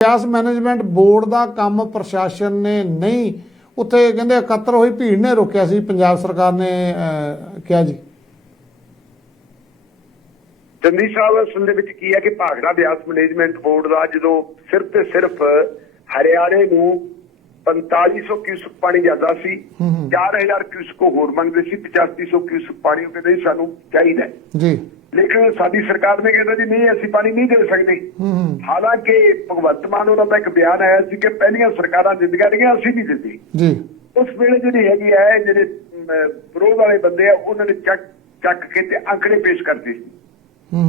Beas management board ਦਾ ਕੰਮ ਪ੍ਰਸ਼ਾਸਨ ਨੇ ਨਹੀਂ ਉੱਥੇ ਕਹਿੰਦੇ ਇਕੱਤਰ ਹੋਈ ਭੀੜ ਨੇ ਰੋਕਿਆ ਸੀ ਪੰਜਾਬ ਸਰਕਾਰ ਨੇ ਕਿਹਾ ਜੀ। ਚੰਦੀ ਸਾਹਿਬ ਅਸਲ ਦੇ ਵਿੱਚ ਕੀ ਹੈ ਕਿ ਭਾਗੜਾ ਬਿਆਸ ਮੈਨੇਜਮੈਂਟ ਬੋਰਡ ਦਾ ਜਦੋਂ ਸਿਰਫ ਤੇ ਸਿਰਫ ਹਰਿਆਣੇ ਨੂੰ 4500 ਕਿਊਸਕ ਪਾਣੀ ਜ਼ਿਆਦਾ ਸੀ ਹੂੰ ਹੂੰ। 4000 ਕਿਊਸਕ ਹੋਰ ਮੰਗਦੇ ਸੀ 8500 ਕਿਊਸਕ ਪਾਣੀ ਉਹ ਕਹਿੰਦੇ ਸਾਨੂੰ ਚਾਹੀਦਾ। ਜੀ। ਲੇਕਿਨ ਸਾਡੀ ਸਰਕਾਰ ਨੇ ਕਹਿੰਦਾ ਜੀ ਨਹੀਂ ਅਸੀਂ ਪਾਣੀ ਨਹੀਂ ਦੇ ਸਕਦੇ। ਹਾਲਾਂਕਿ ਭਗਵੰਤ ਮਾਨ ਉਹਨਾਂ ਦਾ ਇੱਕ ਬਿਆਨ ਆਇਆ ਸੀ ਕਿ ਪਹਿਲੀਆਂ ਸਰਕਾਰਾਂ ਦਿੰਦੀਆਂ ਰਹੀਆਂ ਅਸੀਂ ਨਹੀਂ ਦਿੰਦੇ। ਜੀ। ਉਸ ਵੇਲੇ ਜਿਹੜੀ ਹੈਗੀ ਹੈ ਜਿਹੜੇ ਵਿਰੋਧ ਵਾਲੇ ਬੰਦੇ ਆ ਉਹਨਾਂ ਨੇ ਚੱਕ ਚੱਕ ਕੇ ਤੇ ਅੰਕੜੇ ਪੇਸ਼ ਕਰਦੇ ਸੀ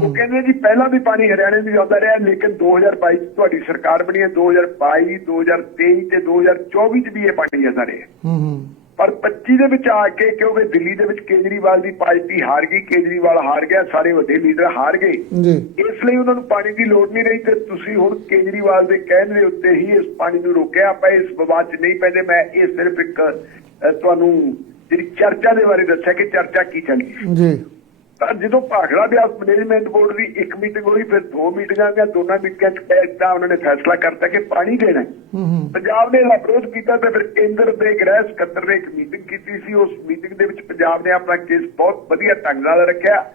ਉਹ ਕਹਿੰਦੇ ਜੀ ਪਹਿਲਾਂ ਵੀ ਪਾਣੀ ਹਰਿਆਣੇ ਨੂੰ ਆਉਂਦਾ ਰਿਹਾ ਲੇਕਿਨ 2022 ਚ ਤੁਹਾਡੀ ਸਰਕਾਰ ਬਣੀ ਹੈ 2022 2023 ਤੇ 2024 ਚ ਵੀ ਇਹ ਪਾਣੀ ਜਾਂਦਾ ਰਿਹਾ। ਹੂੰ ਹੂੰ। ਪਰ 25 ਦੇ ਵਿੱਚ ਆ ਕੇ ਕਿਉਂਕਿ ਦਿੱਲੀ ਦੇ ਵਿੱਚ ਕੇਜਰੀਵਾਲ ਦੀ ਪਾਰਟੀ ਹਾਰ ਗਈ ਕੇਜਰੀਵਾਲ ਹਾਰ ਗਿਆ ਸਾਰੇ ਵੱਡੇ ਲੀਡਰ ਹਾਰ ਗਏ। ਜੀ। ਇਸ ਲਈ ਉਹਨਾਂ ਨੂੰ ਪਾਣੀ ਦੀ ਲੋੜ ਨਹੀਂ ਰਹੀ ਤੇ ਤੁਸੀਂ ਹੁਣ ਕੇਜਰੀਵਾਲ ਦੇ ਕਹਿਣ ਦੇ ਉੱਤੇ ਹੀ ਇਸ ਪਾਣੀ ਨੂੰ ਰੋਕਿਆ। ਆਪਾਂ ਇਸ ਵਿਵਾਦ 'ਚ ਨਹੀਂ ਪੈਂਦੇ। ਮੈਂ ਇਹ ਸਿਰਫ ਇੱਕ ਤੁਹਾਨੂੰ ਜਿਹੜੀ ਚਰਚਾ ਦੇ ਬਾਰੇ ਦੱਸਿਆ ਕਿ ਚਰਚਾ ਕੀ ਚੱਲੀ ਜੀ। ਤਾਂ ਜਦੋਂ ਭਾਖੜਾ ਬਿਆਸ ਮੈਨੇਜਮੈਂਟ ਬੋਰਡ ਦੀ ਇੱਕ ਮੀਟਿੰਗ ਹੋਈ ਫਿਰ ਦੋ ਮੀਟਿੰਗਾਂ ਦੀਆਂ ਦੋਨਾਂ ਮੀਟਿੰਗਾਂ 'ਚ ਐਸਾ ਉਹਨਾਂ ਨੇ ਫੈਸਲਾ ਕਰਤਾ ਕਿ ਪਾਣੀ ਦੇਣਾ ਪੰਜਾਬ ਨੇ ਵਿਰੋਧ ਕੀਤਾ ਤੇ ਫਿਰ ਕੇਂਦਰ ਦੇ ਗ੍ਰਹਿ ਸਕੱਤਰ ਨੇ ਇੱਕ ਮੀਟਿੰਗ ਕੀਤੀ ਸੀ। ਉਸ ਮੀਟਿੰਗ ਦੇ ਵਿੱਚ ਪੰਜਾਬ ਨੇ ਆਪਣਾ ਕੇਸ ਬਹੁਤ ਵਧੀਆ ਢੰਗ ਨਾਲ ਰੱਖਿਆ।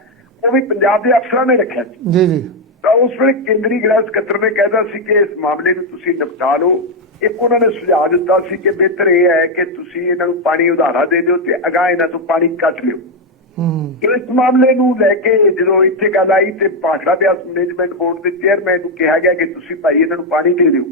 ਉਹ ਵੀ ਪੰਜਾਬ ਦੇ ਅਫਸਰਾਂ ਨੇ ਰੱਖਿਆ ਸੀ। ਜੀ ਜੀ। ਤਾਂ ਉਸ ਵੇਲੇ ਕੇਂਦਰੀ ਗ੍ਰਹਿ ਸਕੱਤਰ ਨੇ ਕਹਿਦਾ ਸੀ ਕਿ ਇਸ ਮਾਮਲੇ ਨੂੰ ਤੁਸੀਂ ਨਿਪਟਾ ਲਓ। ਇੱਕ ਉਹਨਾਂ ਨੇ ਸੁਝਾਅ ਦਿੱਤਾ ਸੀ ਕਿ ਬਿਹਤਰ ਇਹ ਹੈ ਕਿ ਤੁਸੀਂ ਇਹਨਾਂ ਨੂੰ ਪਾਣੀ ਉਧਾਰਾ ਦੇ ਦਿਓ ਤੇ ਅਗਾਂਹ ਇਹਨਾਂ ਤੋਂ ਪਾਣੀ ਕੱਟ ਲਿਓ। ਇਸ ਮਾਮਲੇ ਨੂੰ ਲੈ ਕੇ ਜਦੋਂ ਇੱਥੇ ਗੱਲ ਆਈ ਤੇ ਭਾਖੜਾ ਬਿਆਸ ਮੈਨੇਜਮੈਂਟ ਬੋਰਡ ਦੇ ਚੇਅਰਮੈਨ ਨੂੰ ਕਿਹਾ ਗਿਆ ਕਿ ਤੁਸੀਂ ਭਾਈ ਇਹਨਾਂ ਨੂੰ ਪਾਣੀ ਦੇ ਦਿਓ।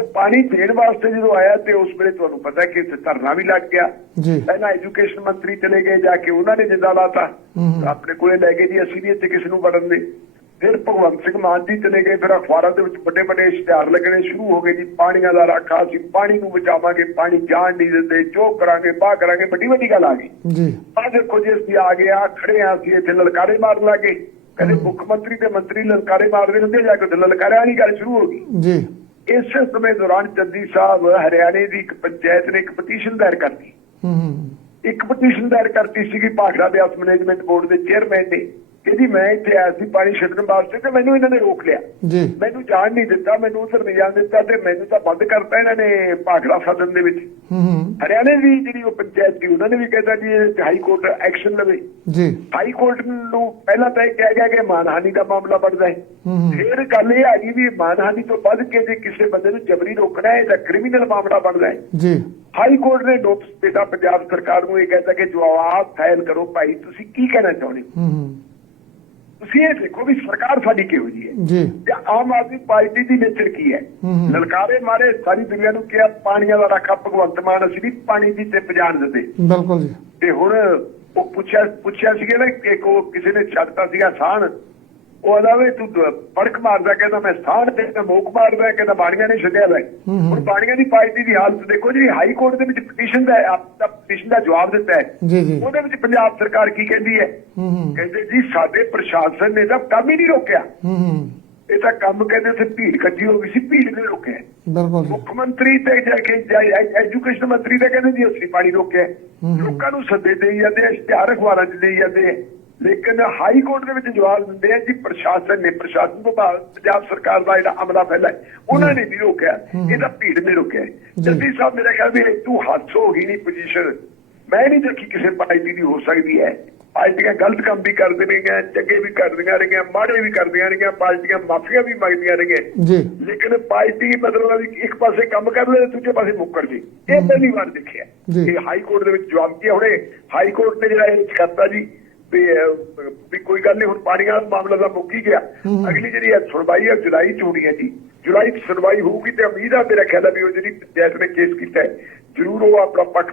ਉਹ ਪਾਣੀ ਦੇਣ ਵਾਸਤੇ ਜਦੋਂ ਆਇਆ ਤੇ ਉਸ ਵੇਲੇ ਤੁਹਾਨੂੰ ਪਤਾ ਕਿ ਇੱਥੇ ਧਰਨਾ ਵੀ ਲੱਗ ਗਿਆ। ਜੀ। ਪਹਿਲਾਂ ਐਜੂਕੇਸ਼ਨ ਮੰਤਰੀ ਚਲੇ ਗਏ ਜਾ ਕੇ ਉਹਨਾਂ ਨੇ ਜਿੰਦਾ ਲਾਤਾ। ਆਪਣੇ ਕੋਲੇ ਲੈ ਗਏ ਜੀ ਅਸੀਂ ਵੀ ਇੱਥੇ ਕਿਸੇ ਨੂੰ ਵੜਨ ਦੇ। ਫਿਰ ਭਗਵੰਤ ਸਿੰਘ ਮਾਨ ਜੀ ਚਲੇ ਗਏ ਫਿਰ ਅਖਬਾਰਾਂ ਦੇ ਵਿੱਚ ਵੱਡੇ ਵੱਡੇ ਇਸ਼ਤਿਹਾਰ ਲੱਗਣੇ ਸ਼ੁਰੂ ਹੋ ਗਏ ਜੀ। ਪਾਣੀਆਂ ਦਾ ਰਾਖਾ ਅਸੀਂ ਪਾਣੀ ਨੂੰ ਬਚਾਵਾਂਗੇ ਪਾਣੀ ਜਾਣ ਨਹੀਂ ਦਿੰਦੇ ਜੋ ਕਰਾਂਗੇ ਬਾਹ ਕਰਾਂਗੇ ਵੱਡੀ ਵੱਡੀ ਗੱਲ ਆ ਗਈ। ਜੀ। ਆ ਦੇਖੋ ਜੀ ਅਸੀਂ ਆ ਗਏ ਆ ਖੜੇ ਆ ਅਸੀਂ ਇੱਥੇ ਲਲਕਾਰੇ ਮਾਰਨ ਲੱਗੇ। ਕਹਿੰਦੇ ਮੁੱਖ ਮੰਤਰੀ ਤੇ ਮੰਤਰੀ ਲਲਕਾਰੇ ਮਾਰਦੇ ਹੁੰਦੇ ਜਾ ਕੇ ਉੱਥੇ ਲਲਕਾਰਿਆਂ ਵਾਲੀ ਗੱਲ ਸ਼ੁਰੂ ਹੋ ਗਈ। ਜੀ। ਇਸੇ ਸਮੇਂ ਦੌਰਾਨ ਚੰਦੀ ਸਾਹਿਬ ਹਰਿਆਣੇ ਦੀ ਇੱਕ ਪੰਚਾਇਤ ਨੇ ਇੱਕ ਪਟੀਸ਼ਨ ਦਾਇਰ ਕਰਤੀ। ਹੂੰ ਹੂੰ, ਇੱਕ ਪਟੀਸ਼ਨ ਦਾਇਰ ਕਰਤੀ ਸੀਗੀ ਭਾਖੜਾ ਬਿਆਸ ਮੈਨੇਜਮੈਂਟ ਬੋਰਡ ਦੇ ਚੇਅਰਮੈਨ ਨੇ। ਕਿ ਜੀ ਮੈਂ ਇੱਥੇ ਆਇਆ ਸੀ ਪਾਣੀ ਛੱਡਣ ਵਾਸਤੇ ਤੇ ਮੈਨੂੰ ਇਹਨਾਂ ਨੇ ਰੋਕ ਲਿਆ। ਜੀ। ਮੈਨੂੰ ਜਾਣ ਨਹੀਂ ਦਿੱਤਾ ਮੈਨੂੰ ਉਧਰ ਨਹੀਂ ਜਾਣ ਦਿੱਤਾ ਤੇ ਮੈਨੂੰ ਤਾਂ ਬੰਦ ਕਰਤਾ ਇਹਨਾਂ ਨੇ ਭਾਖੜਾ ਸਦਨ ਦੇ ਵਿੱਚ। ਹਰਿਆਣੇ ਦੀ ਜਿਹੜੀ ਉਹ ਪੰਚਾਇਤ ਸੀ ਉਹਨਾਂ ਨੇ ਵੀ ਕਹਿਤਾ ਜੀ ਹਾਈ ਕੋਰਟ ਐਕਸ਼ਨ ਲਵੇ। ਜੀ। ਹਾਈ ਕੋਰਟ ਨੂੰ ਪਹਿਲਾਂ ਤਾਂ ਇਹ ਕਿਹਾ ਗਿਆ ਕਿ ਮਾਨਹਾਨੀ ਦਾ ਮਾਮਲਾ ਵੱਧਦਾ ਹੈ। ਫਿਰ ਗੱਲ ਇਹ ਆ ਗਈ ਵੀ ਮਾਨਹਾਨੀ ਤੋਂ ਵੱਧ ਕੇ ਜੇ ਕਿਸੇ ਬੰਦੇ ਨੂੰ ਜਬਰੀ ਰੋਕਣਾ ਹੈ ਤਾਂ ਕ੍ਰਿਮੀਨਲ ਮਾਮਲਾ ਬਣਦਾ ਹੈ। ਜੀ। ਹਾਈ ਕੋਰਟ ਨੇ ਨੋਟਿਸ ਭੇਜਾ ਪੰਜਾਬ ਸਰਕਾਰ ਨੂੰ ਇਹ ਕਹਿੰਦਾ ਕਿ ਜਵਾਬ ਫਾਈਲ ਕਰੋ ਭਾਈ ਤੁਸੀਂ ਕੀ ਕਹਿਣਾ ਚਾਹੁੰਦੇ ਹੂੰ, ਤੁਸੀਂ ਇਹ ਦੇਖੋ ਵੀ ਸਰਕਾਰ ਸਾਡੀ ਕਿਹੋ ਜੀ ਹੈ। ਜੀ। ਤੇ ਆਮ ਆਦਮੀ ਪਾਰਟੀ ਦੀ ਨੇਚਰ ਕੀ ਹੈ? ਲਲਕਾਰੇ ਮਾਰੇ ਸਾਰੀ ਦੁਨੀਆ ਨੂੰ ਕਿਹਾ ਪਾਣੀਆਂ ਦਾ ਰਾਖਾ ਭਗਵੰਤ ਮਾਨ ਅਸੀਂ ਵੀ ਪਾਣੀ ਦੀ ਤੇ ਪਜਾਣ ਦਿੰਦੇ। ਬਿਲਕੁਲ ਜੀ। ਤੇ ਹੁਣ ਉਹ ਪੁੱਛਿਆ ਪੁੱਛਿਆ ਸੀਗਾ ਨਾ ਕਿ ਕੋ ਕਿਸੇ ਨੇ ਛੱਡਤਾ ਸੀਗਾ ਸਾਹਣ। ਉਹ ਆਦਾ ਤੂੰ ਪੜਕ ਮਾਰਦਾ ਕਹਿੰਦਾ ਮੈਂ ਸਾਹਣ ਤੇ ਮੋਕ ਮਾਰਦਾ ਕਹਿੰਦਾ ਬਾਣੀਆਂ ਨੇ ਛੱਡਿਆ ਲੈ। ਹੁਣ ਬਾਣੀਆਂ ਦੀ ਪਾਰਟੀ ਦੀ ਹਾਲਤ ਦੇਖੋ ਜੀ ਹਾਈ ਕੋਰਟ ਦੇ ਵਿੱਚ ਪਟੀਸ਼ਨ ਦਾ ਆਪਦਾ ਪਟੀਸ਼ਨ ਦਾ ਜਵਾਬ ਦਿੱਤਾ ਹੈ। ਉਹਦੇ ਵਿੱਚ ਪੰਜਾਬ ਸਰਕਾਰ ਕੀ ਕਹਿੰਦੀ ਹੈ? ਕਹਿੰਦੇ ਜੀ ਸਾਡੇ ਪ੍ਰਸ਼ਾਸਨ ਨੇ ਤਾਂ ਕੰਮ ਹੀ ਨਹੀਂ ਰੋਕਿਆ। ਇਹ ਤਾਂ ਕੰਮ ਕਹਿੰਦੇ ਸੀ ਭੀੜ ਇਕੱਠੀ ਹੋ ਗਈ ਸੀ ਭੀੜ ਨੇ ਰੋਕਿਆ। ਬਿਲਕੁਲ ਮੁੱਖ ਮੰਤਰੀ ਤੇ ਜਾ ਕੇ ਐਜੂਕੇਸ਼ਨ ਮੰਤਰੀ ਤੇ ਕਹਿੰਦੇ ਜੀ ਅਸੀਂ ਪਾਣੀ ਰੋਕਿਆ। ਲੋਕਾਂ ਨੂੰ ਸੱਦੇ ਦੇਈ ਜਾਂਦੇ ਆ ਇਸ਼ਤਿਹਾਰ ਅਖਬਾਰਾਂ 'ਚ ਦੇਈ ਜਾਂਦੇ ਆ। ਲੇਕਿਨ ਹਾਈ ਕੋਰਟ ਦੇ ਵਿੱਚ ਜਵਾਬ ਦਿੰਦੇ ਆ ਜੀ ਪ੍ਰਸ਼ਾਸਨ ਨੇ ਪ੍ਰਸ਼ਾਸਨ ਵਿਭਾਗ ਪੰਜਾਬ ਸਰਕਾਰ ਦਾ ਜਿਹੜਾ ਅਮਲਾ ਫੈਲਾ ਉਹਨਾਂ ਨੇ ਨਹੀਂ ਰੋਕਿਆ ਹੂੰ। ਇਹ ਤਾਂ ਭੀੜ ਨੇ ਰੋਕਿਆ। ਜੱਦੀ ਸਾਹਿਬ ਮੇਰਾ ਖਿਆਲ ਵੀ ਤੂੰ ਹੱਥ ਹੋ ਗਈ ਨਹੀਂ ਪੋਜੀਸ਼ਨ ਮੈਂ ਨਹੀਂ ਦੇਖੀ ਕਿਸੇ ਪਾਰਟੀ ਦੀ ਹੋ ਸਕਦੀ ਹੈ। ਪਾਰਟੀਆਂ ਗਲਤ ਕੰਮ ਵੀ ਕਰਦੇ ਰਹੀਆਂ ਚੰਗੇ ਵੀ ਕਰਦੀਆਂ ਰਹੀਆਂ ਮਾੜੇ ਵੀ ਕਰਦੀਆਂ ਰਹੀਆਂ ਪਾਰਟੀਆਂ ਮਾਫੀਆਂ ਵੀ ਮੰਗਦੀਆਂ ਰਹੀਆਂ। ਜੀ। ਲੇਕਿਨ ਪਾਰਟੀ ਮਤਲਬ ਵੀ ਇੱਕ ਪਾਸੇ ਕੰਮ ਕਰ ਲੈ ਦੂਜੇ ਪਾਸੇ ਮੁੱਕਰ ਜੀ ਇਹ ਪਹਿਲੀ ਵਾਰ ਦੇਖਿਆ। ਇਹ ਹਾਈ ਕੋਰਟ ਦੇ ਵਿੱਚ ਜਵਾਬ ਕੀ ਹੁਣੇ? ਹਾਈ ਕੋਰਟ ਨੇ ਜਿਹੜਾ ਇਹ ਕਰਤਾ ਜੀ ਵੀ ਵੀ ਕੋਈ ਗੱਲ ਨਹੀਂ ਹੁਣ ਪਾਣੀਆਂ ਦਾ ਮਾਮਲਾ ਤਾਂ ਮੁੱਕ ਹੀ ਗਿਆ। ਅਗਲੀ ਜਿਹੜੀ ਹੈ ਸੁਣਵਾਈ ਹੈ ਜੁਲਾਈ ਚ ਹੋਣੀ ਹੈ ਜੀ ਜੁਲਾਈ ਚ ਸੁਣਵਾਈ ਹੋਊਗੀ ਤੇ ਉਮੀਦ ਆ ਮੇਰਾ ਖਿਆਲ ਹੈ ਵੀ ਉਹ ਜਿਹੜੀ ਪੰਚਾਇਤ ਨੇ ਕੇਸ ਕੀਤਾ ਹੈ ਜ਼ਰੂਰ ਉਹ ਆਪਣਾ ਪੱਖ